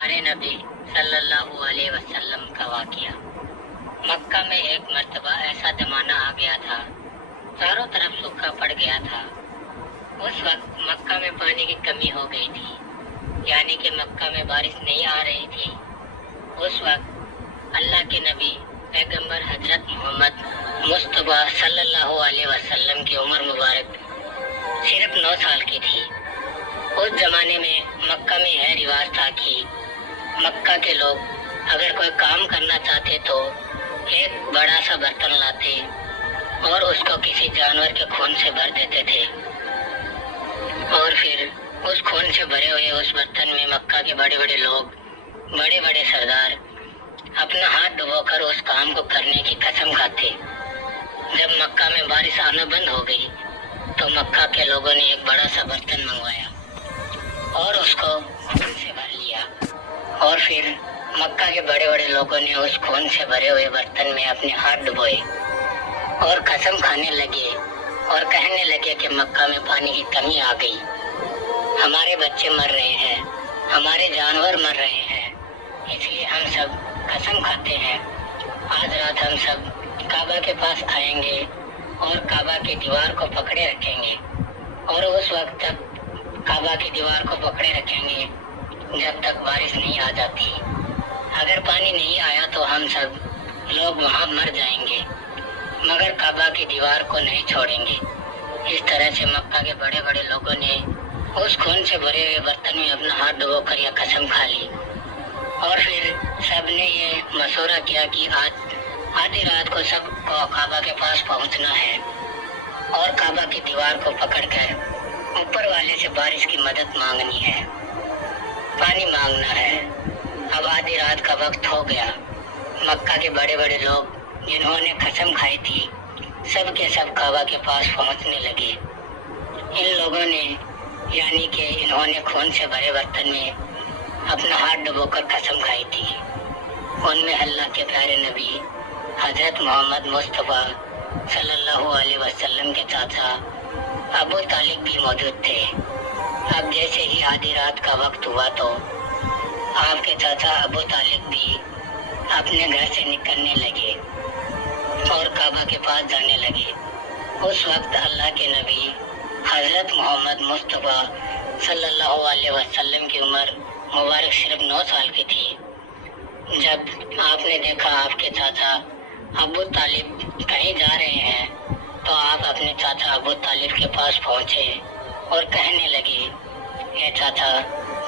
हमारे नबी सल्लल्लाहु अलैहि वसल्लम का वाक़या। मक्का में एक मर्तबा ऐसा ज़माना आ गया था, चारों तरफ सूखा पड़ गया था। उस वक्त मक्का में पानी की कमी हो गई थी, यानी कि मक्का में बारिश नहीं आ रही थी। उस वक्त अल्लाह के नबी पैगंबर हजरत मोहम्मद मुस्तफ़ा सल्लल्लाहु अलैहि वसल्लम की उम्र मुबारक सिर्फ 9 साल की थी। उस ज़माने में मक्का में यह रिवाज था कि मक्का के लोग अगर कोई काम करना चाहते तो एक बड़ा सा बर्तन लाते और उसको किसी जानवर के खून से भर देते थे, और फिर उस खून से भरे हुए उस बर्तन में मक्का के बड़े बड़े लोग, बड़े बड़े सरदार अपना हाथ डुबोकर उस काम को करने की कसम खाते। जब मक्का में बारिश आना बंद हो गई तो मक्का के लोगों ने एक बड़ा सा बर्तन मंगवाया और उसको खून से भर लिया, और फिर मक्का के बड़े बड़े लोगों ने उस खून से भरे हुए बर्तन में अपने हाथ डुबोए और कसम खाने लगे और कहने लगे कि मक्का में पानी की कमी आ गई, हमारे बच्चे मर रहे हैं, हमारे जानवर मर रहे हैं, इसलिए हम सब कसम खाते हैं आज रात हम सब काबा के पास आएंगे और काबा की दीवार को पकड़े रखेंगे, और उस वक्त तक काबा की दीवार को पकड़े रखेंगे जब तक बारिश नहीं आ जाती। अगर पानी नहीं आया तो हम सब लोग वहाँ मर जाएंगे, मगर काबा की दीवार को नहीं छोड़ेंगे। इस तरह से मक्का के बड़े बड़े लोगों ने उस खून से भरे हुए बर्तन में अपना हाथ डुबोकर यह कसम खा ली, और फिर सब ने ये मशवरा किया कि आज आधी रात को सबको काबा के पास पहुंचना है और काबा की दीवार को पकड़कर ऊपर वाले से बारिश की मदद मांगनी है, पानी मांगना है। अब आधी रात का वक्त हो गया। मक्का के बड़े बड़े लोग जिन्होंने कसम खाई थी सब के सब काबा के पास पहुंचने लगे। इन लोगों ने, यानी कि इन्होंने खून से भरे बर्तन में अपना हाथ डुबोकर कसम खाई थी, उनमें अल्लाह के प्यारे नबी हजरत मोहम्मद मुस्तफ़ा सल्लल्लाहु अलैहि वसल्लम के चाचा अबू तालिब भी मौजूद थे। अब जैसे ही आधी रात का वक्त हुआ तो आपके चाचा अबू तालिब भी अपने घर से निकलने लगे और काबा के पास जाने लगे। उस वक्त अल्लाह के नबी हजरत मोहम्मद मुस्तफ़ा सल्लल्लाहु अलैहि वसल्लम की उम्र मुबारक सिर्फ 9 साल की थी। जब आपने देखा आपके चाचा अबू तालिब कहीं जा रहे हैं तो आप अपने चाचा अबू तालिब के पास पहुँचे और कहने लगे, ये चाचा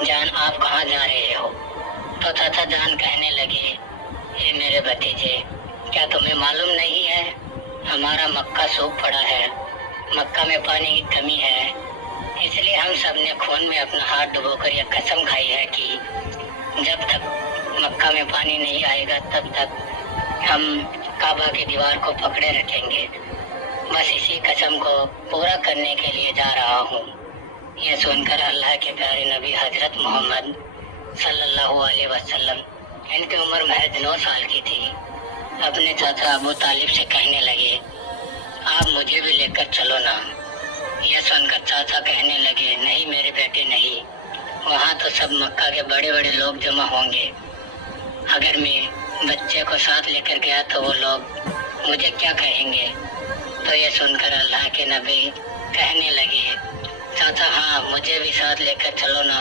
जान आप कहाँ जा रहे हो? तो चाचा जान कहने लगे, ये मेरे भतीजे, क्या तुम्हें मालूम नहीं है हमारा मक्का सूख पड़ा है, मक्का में पानी की कमी है, इसलिए हम सब ने खून में अपना हाथ डुबोकर यह कसम खाई है कि जब तक मक्का में पानी नहीं आएगा तब तक हम काबा की दीवार को पकड़े रखेंगे। बस इसी कसम को पूरा करने के लिए जा रहा हूँ। यह सुनकर अल्लाह के प्यारे नबी हजरत मोहम्मद सल्लल्लाहु अलैहि वसल्लम, इनकी उम्र महज 9 साल की थी, अपने चाचा अबू तालिब से कहने लगे, आप मुझे भी लेकर चलो ना। यह सुनकर चाचा कहने लगे, नहीं मेरे बेटे नहीं, वहाँ तो सब मक्का के बड़े बड़े लोग जमा होंगे, अगर मैं बच्चे को साथ लेकर गया तो वो लोग मुझे क्या कहेंगे? तो ये सुनकर अल्लाह के नबी कहने लगे, चाचा हाँ मुझे भी साथ लेकर चलो ना,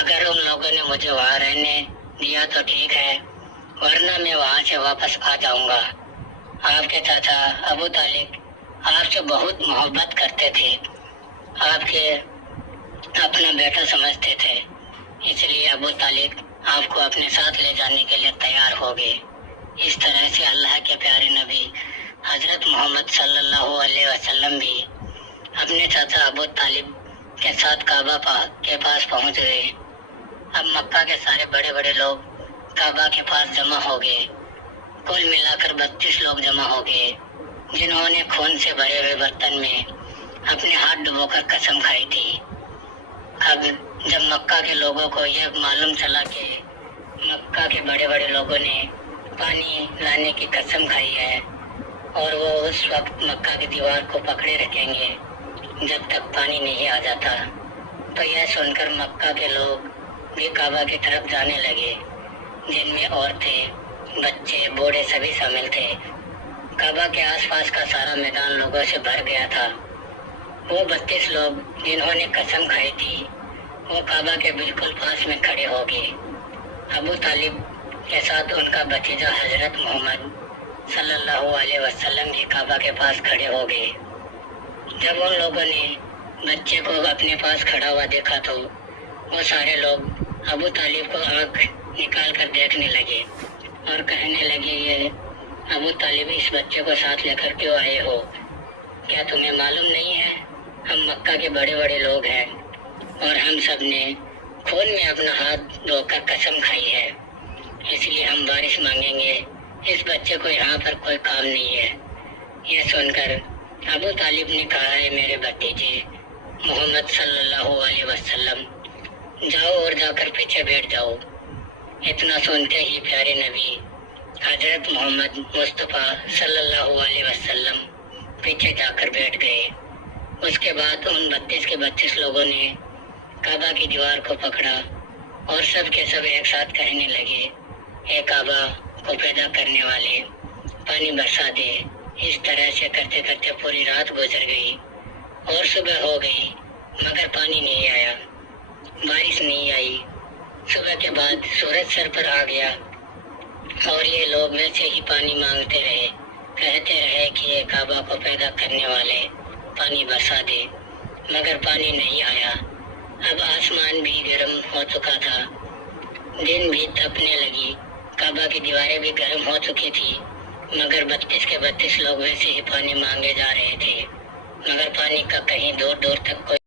अगर उन लोगों ने मुझे वहाँ रहने दिया तो ठीक है, वरना मैं वहाँ से वापस आ जाऊँगा। आपके चाचा अबू तालिब आपसे बहुत मोहब्बत करते थे, आपके अपना बेटा समझते थे, इसलिए अबू तालिब आपको अपने साथ ले जाने के लिए तैयार हो गए। इस तरह से अल्लाह के प्यारे नबी हजरत मोहम्मद सल्लल्लाहु अलैहि वसल्लम भी अपने चाचा अबू तालिब के साथ काबा के पास पहुंच गए। अब मक्का के सारे बड़े बड़े लोग काबा के पास जमा हो गए। कुल मिलाकर 32 लोग जमा हो गए, जिन्होंने खून से भरे हुए बर्तन में अपने हाथ डुबोकर कसम खाई थी। अब जब मक्का के लोगों को यह मालूम चला कि मक्का के बड़े बड़े लोगों ने पानी लाने की कसम खाई है और वो उस वक्त मक्का की दीवार को पकड़े रखेंगे जब तक पानी नहीं आ जाता, तो यह सुनकर मक्का के लोग بھی کعبہ کی طرف جانے لگے، جن میں عورتیں، بچے، بوڑھے سبھی شامل تھے۔ کعبہ کے آس پاس کا سارا میدان لوگوں سے بھر گیا تھا۔ وہ 32 لوگ جنہوں نے قسم کھائی تھی وہ کعبہ کے بالکل پاس میں کھڑے ہو گئے۔ ابو طالب کے ساتھ ان کا بھتیجا حضرت محمد صلی اللہ علیہ وسلم بھی کعبہ کے پاس کھڑے ہو گئے۔ جب ان لوگوں نے بچے کو اپنے پاس کھڑا ہوا دیکھا تو وہ سارے لوگ ابو طالب کو آنکھ نکال کر دیکھنے لگے اور کہنے لگے، یہ ابو طالب اس بچے کو ساتھ لے کر کیوں آئے ہو؟ کیا تمہیں معلوم نہیں ہے ہم مکہ کے بڑے بڑے لوگ ہیں اور ہم سب نے خون میں اپنا ہاتھ دھو کر قسم کھائی ہے، اس لیے ہم بارش مانگیں گے، اس بچے کو یہاں پر کوئی کام نہیں ہے۔ یہ سن کر ابو طالب نے کہا، ہے میرے بھتیجے محمد صلی اللہ علیہ وسلم، جاؤ اور جا کر پیچھے بیٹھ جاؤ۔ اتنا سنتے ہی پیارے نبی حضرت محمد مصطفیٰ صلی اللہ علیہ وسلم پیچھے جا کر بیٹھ گئے۔ اس کے بعد ان 32 کے 32 لوگوں نے کعبہ کی دیوار کو پکڑا اور سب کے سب ایک ساتھ کہنے لگے، اے کعبہ کو پیدا کرنے والے، پانی برسا دے۔ اس طرح سے کرتے کرتے پوری رات گزر گئی اور صبح ہو گئی مگر پانی نہیں آیا، بارش نہیں آئی۔ صبح کے بعد سورج سر پر آ گیا اور یہ لوگ ویسے ہی پانی مانگتے رہے، کہتے رہے کہ یہ کعبہ کو پیدا کرنے والے پانی برسا دے، مگر پانی نہیں آیا۔ اب آسمان بھی گرم ہو چکا تھا، دن بھی تپنے لگی، کعبہ کی دیواریں بھی گرم ہو چکی تھی، مگر 32 کے 32 لوگ ویسے ہی پانی مانگے جا رہے تھے، مگر پانی کا کہیں دور دور تک کوئی